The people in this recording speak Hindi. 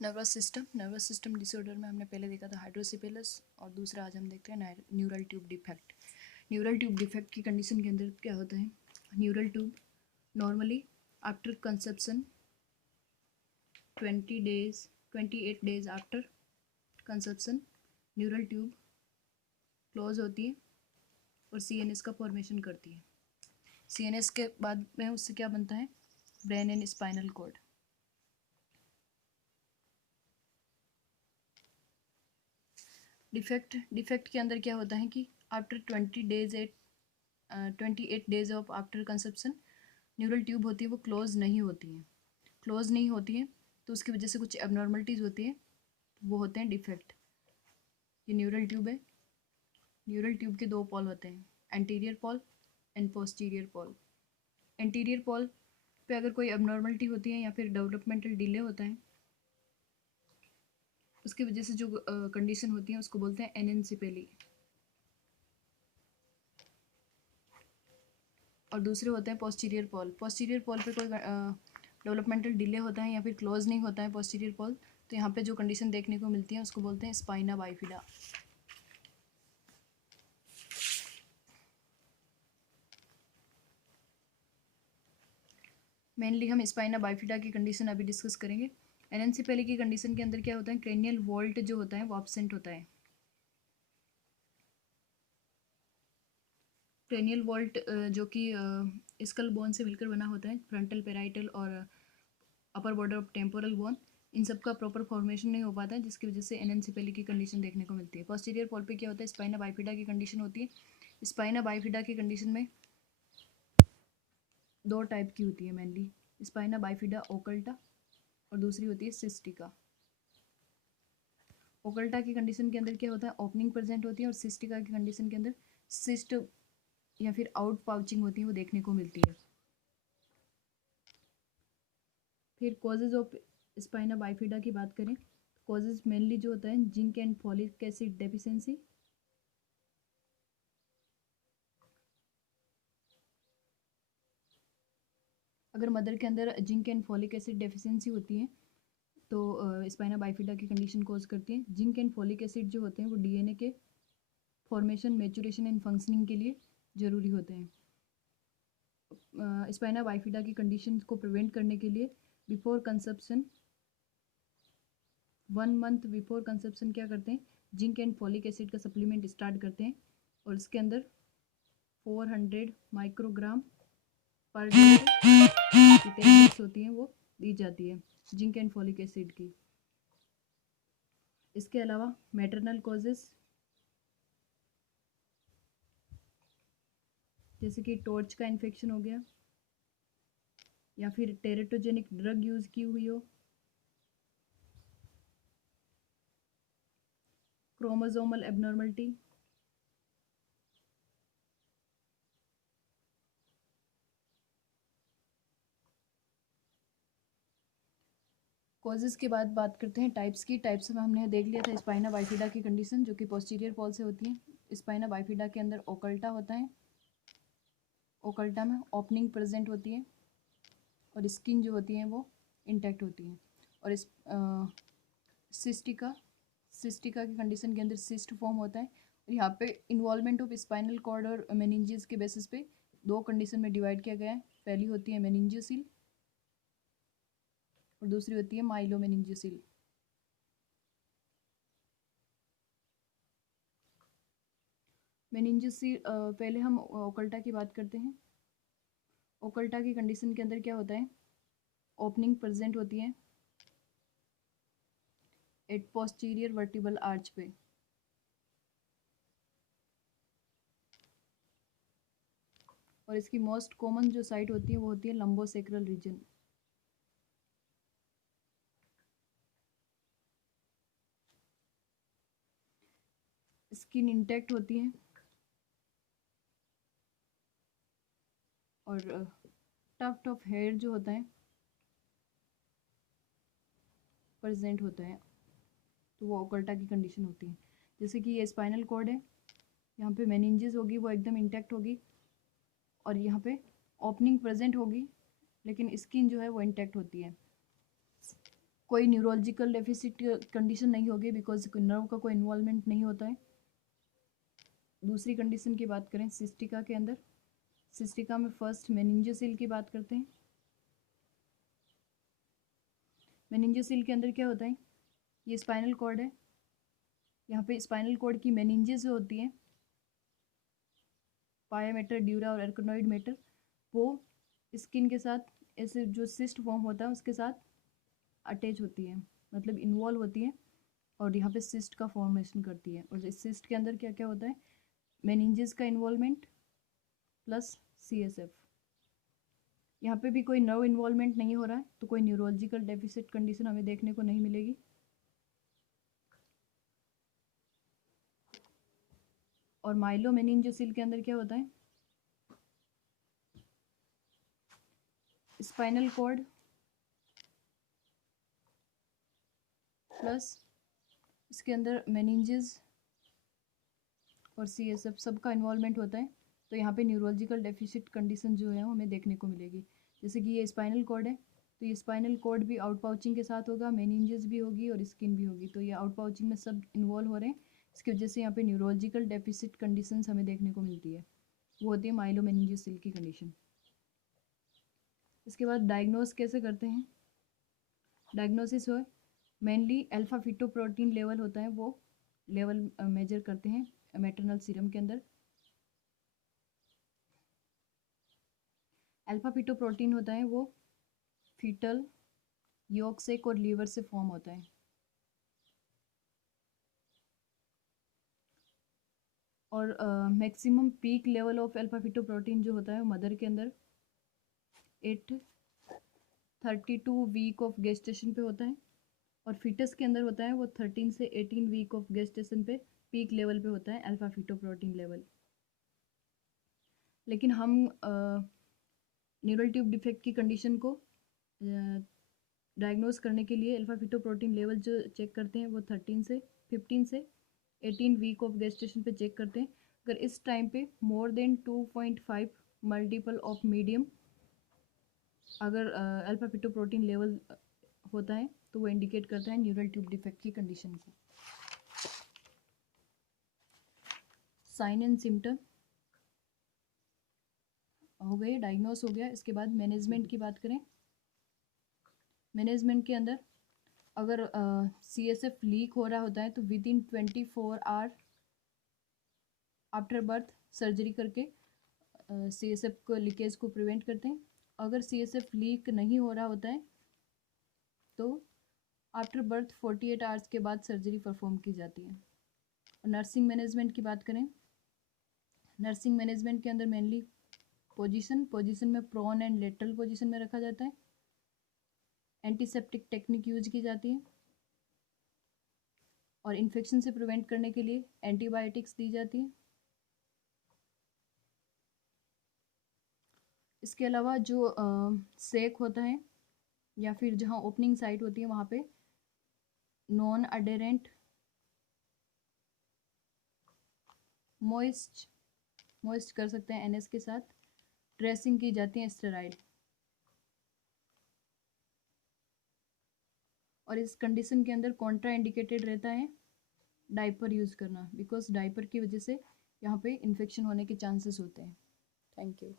नर्वस सिस्टम डिसऑर्डर में हमने पहले देखा था हाइड्रोसिपेलस और दूसरा आज हम देखते हैं neural tube defect. Neural tube defect की कंडीशन के अंदर क्या होता है? Neural tube normally after conception 28 days after conception neural tube close होती है और CNS का फॉर्मेशन करती है। CNS के बाद में उससे क्या बनता है? Brain and spinal cord. Defect के अंदर क्या होता है कि after 28 days of after conception neural tube होती है वो क्लोज नहीं होती है तो उसकी वजह से कुछ एबनॉर्मलिटीज़ होती है, वो होते हैं डिफेक्ट। ये न्यूरल ट्यूब है। न्यूरल ट्यूब के दो पॉल होते हैं, anterior Paul and posterior Paul. Anterior Paul पे अगर कोई एबनॉर्मलिटी होती है या फिर डेवलपमेंटल डिले होता है, उसकी वजह से जो कंडीशन होती है उसको बोलते हैं एनेंसिपेली। और दूसरे होते हैं पोस्टीरियर पॉल। पोस्टीरियर पॉल पे कोई डेवलपमेंटल डिले होता है या फिर क्लोज नहीं होता है पोस्टीरियर पॉल, तो यहाँ पे जो कंडीशन देखने को मिलती है उसको बोलते हैं स्पाइना बाइफिडा। मेनली हम स्पाइना बाइफिडा की कंडीशन अभी डिस्कस करेंगे। एनेंसिपेली की कंडीशन के अंदर क्या होता है? क्रेनियल वॉल्ट जो होता है वो एब्सेंट होता है। क्रेनियल वॉल्ट जो कि स्कल बोन से मिलकर बना होता है, फ्रंटल पेराइटल और upper border of temporal bone, इन सब का प्रॉपर फॉर्मेशन नहीं हो पाता है, जिसकी वजह से एनेंसिपेली की कंडीशन देखने को मिलती है। पोस्टीरियर पॉल पे क्या होता है? स्पाइना बाइफिडा की कंडीशन होती है। स्पाइना बाइफिडा की कंडीशन में दो टाइप की होती है मेनली, स्पाइना बाइफिडा ओकल्टा और दूसरी होती है सिस्टिका। ओकल्टा की कंडीशन के अंदर क्या होता है? ओपनिंग प्रेजेंट होती है और सिस्टिका की कंडीशन के अंदर सिस्ट या फिर आउट पाउचिंग होती है, वो देखने को मिलती है। फिर कॉजेज ऑफ स्पाइना बाइफिडा की बात करें, कॉजेज मेनली जो होता है zinc and folic acid deficiency, अगर मदर के अंदर zinc and folic acid deficiency होती है तो स्पाइना बाइफिडा की कंडीशन कॉज करती है। जिंक एंड फॉलिक एसिड जो होते हैं वो DNA के फॉर्मेशन, मैचुरेशन एंड फंक्शनिंग के लिए ज़रूरी होते हैं। स्पाइना बाइफिडा की कंडीशन को प्रिवेंट करने के लिए before conception 1 month before conception क्या करते हैं? जिंक एंड फॉलिक एसिड का सप्लीमेंट स्टार्ट करते हैं और इसके अंदर 400 माइक्रोग्राम पर डे की टेबलेट्स होती हैं वो दी जाती है जिंक एंड फॉलिक एसिड की। इसके अलावा मैटरनल कॉजेस जैसे कि टॉर्च का इन्फेक्शन हो गया या फिर टेरेटोजेनिक ड्रग यूज़ की हुई हो, क्रोमोसोमल एबनॉर्मलिटी, कॉजेज़ के बाद बात करते हैं टाइप्स की। टाइप्स में हमने देख लिया था स्पाइना बाइफिडा की कंडीशन जो कि पोस्टीरियर पॉल से होती है। स्पाइना बाइफिडा के अंदर ओकल्टा होता है, ओकल्टा में ओपनिंग प्रेजेंट होती है और स्किन जो होती है वो इंटैक्ट होती है। और इस सिस्टिका की कंडीशन के अंदर सिस्ट फॉर्म होता है और यहाँ पे इन्वॉल्वमेंट ऑफ स्पाइनल कॉर्ड और मेनिंजेस के बेसिस पे दो कंडीशन में डिवाइड किया गया है। पहली होती है मेनिंजियोसिल और दूसरी होती है माइलोमेनिंजियोसिल। मेनिंजियोसिल पहले हम ओकल्टा की बात करते हैं। ओकल्टा की कंडीशन के अंदर क्या होता है? ओपनिंग प्रेजेंट होती है एट पोस्टीरियर वर्टिबल आर्च पे और इसकी मोस्ट कॉमन जो साइट होती है वो होती है लंबोसेक्रल रीजन। स्किन इंटैक्ट होती है और टफ्ट ऑफ हेयर जो होता है प्रेजेंट होता है, तो वो ओकल्टा की कंडीशन होती है। जैसे कि ये स्पाइनल कॉर्ड है, यहाँ पे मेनिंजेस होगी वो एकदम इंटैक्ट होगी और यहाँ पे ओपनिंग प्रेजेंट होगी लेकिन स्किन जो है वो इंटैक्ट होती है। कोई न्यूरोलॉजिकल डेफिसिट कंडीशन नहीं होगी बिकॉज नर्व का कोई इन्वॉल्वमेंट नहीं होता है। दूसरी कंडीशन की बात करें सिस्टिका के अंदर, सिस्टिका में फर्स्ट मेनिंजोसील की बात करते हैं। मेनिंजोसील के अंदर क्या होता है, ये स्पाइनल कॉर्ड है, यहाँ पे स्पाइनल कॉर्ड की मेनिंजेस जो होती हैं पाया मेटर, ड्यूरा और एर्कनोइड मेटर, वो स्किन के साथ ऐसे जो सिस्ट फॉर्म होता है उसके साथ अटैच होती है, मतलब इन्वॉल्व होती है और यहाँ पे सिस्ट का फॉर्मेशन करती है। और इस सिस्ट के अंदर क्या क्या होता है, मेनिंजेस का इन्वॉल्वमेंट प्लस CSF। यहाँ पे भी कोई नर्व इन्वॉल्वमेंट नहीं हो रहा है तो कोई न्यूरोलॉजिकल डेफिसिट कंडीशन हमें देखने को नहीं मिलेगी। और माइलोमेनिंजोसील के अंदर क्या होता है, स्पाइनल कॉर्ड प्लस इसके अंदर मेनिंजेस और CSF सबका इन्वॉल्वमेंट होता है। तो यहाँ पे न्यूरोलॉजिकल डेफिसिट कंडीशन जो है वो हमें देखने को मिलेगी। जैसे कि ये स्पाइनल कॉर्ड है तो ये स्पाइनल कॉर्ड भी आउट पाउचिंग के साथ होगा, मेनिंजेस भी होगी और स्किन भी होगी, तो ये आउट पाउचिंग में सब इन्वॉल्व हो रहे हैं। इसकी वजह से यहाँ पे न्यूरोलॉजिकल डेफिसिट कंडीशंस हमें देखने को मिलती है, वो होती है माइलोमेनिंजियोसिल की कंडीशन। इसके बाद डायग्नोस कैसे करते हैं, डायग्नोसिस हो मेनली अल्फा फीटोप्रोटीन लेवल होता है, वो लेवल मेजर करते हैं मैटरनल सीरम के अंदर। अल्फा फीटोप्रोटीन होता है वो फीटल यॉक सेक और लीवर से फॉर्म होता है। और maximum peak level of alpha fetoprotein जो होता है वो मदर के अंदर 32 वीक ऑफ गेस्टेशन पे होता है और फीटस के अंदर होता है वो 13 से 18 वीक ऑफ गेस्टेशन पे पीक लेवल पे होता है अल्फा फीटोप्रोटीन लेवल। लेकिन हम न्यूरल ट्यूब डिफेक्ट की कंडीशन को डायग्नोस करने के लिए अल्फा फीटोप्रोटीन लेवल जो चेक करते हैं वो 15 से 18 वीक ऑफ गेस्टेशन पे चेक करते हैं। अगर इस टाइम पे more than 2.5 multiple of medium अगर अल्फा फीटोप्रोटीन लेवल होता है तो वो इंडिकेट करता है न्यूरल ट्यूब डिफेक्ट की कंडीशन को। साइन एंड सिम्टम हो गए, डायग्नोस हो गया। इसके बाद मैनेजमेंट की बात करें, मैनेजमेंट के अंदर अगर CSF लीक हो रहा होता है तो with in 24 hour after birth surgery करके CSF को लीकेज को प्रिवेंट करते हैं। अगर CSF लीक नहीं हो रहा होता है तो आफ्टर बर्थ 48 आवर्स के बाद सर्जरी परफॉर्म की जाती है। और नर्सिंग मैनेजमेंट की बात करें, नर्सिंग मैनेजमेंट के अंदर मेनली पोजीशन में प्रोन एंड लेटरल पोजीशन में रखा जाता है। एंटीसेप्टिक टेक्निक यूज की जाती है और इन्फेक्शन से प्रिवेंट करने के लिए एंटीबायोटिक्स दी जाती है। इसके अलावा जो सेक होता है या फिर जहाँ ओपनिंग साइट होती है वहाँ पे नॉन अडेरेंट मोइस्ट कर सकते हैं NS के साथ, ड्रेसिंग की जाती है स्टेरॉइड। और इस कंडीशन के अंदर कॉन्ट्रा इंडिकेटेड रहता है डायपर यूज़ करना, बिकॉज डायपर की वजह से यहाँ पे इन्फेक्शन होने के चांसेस होते हैं। Thank you.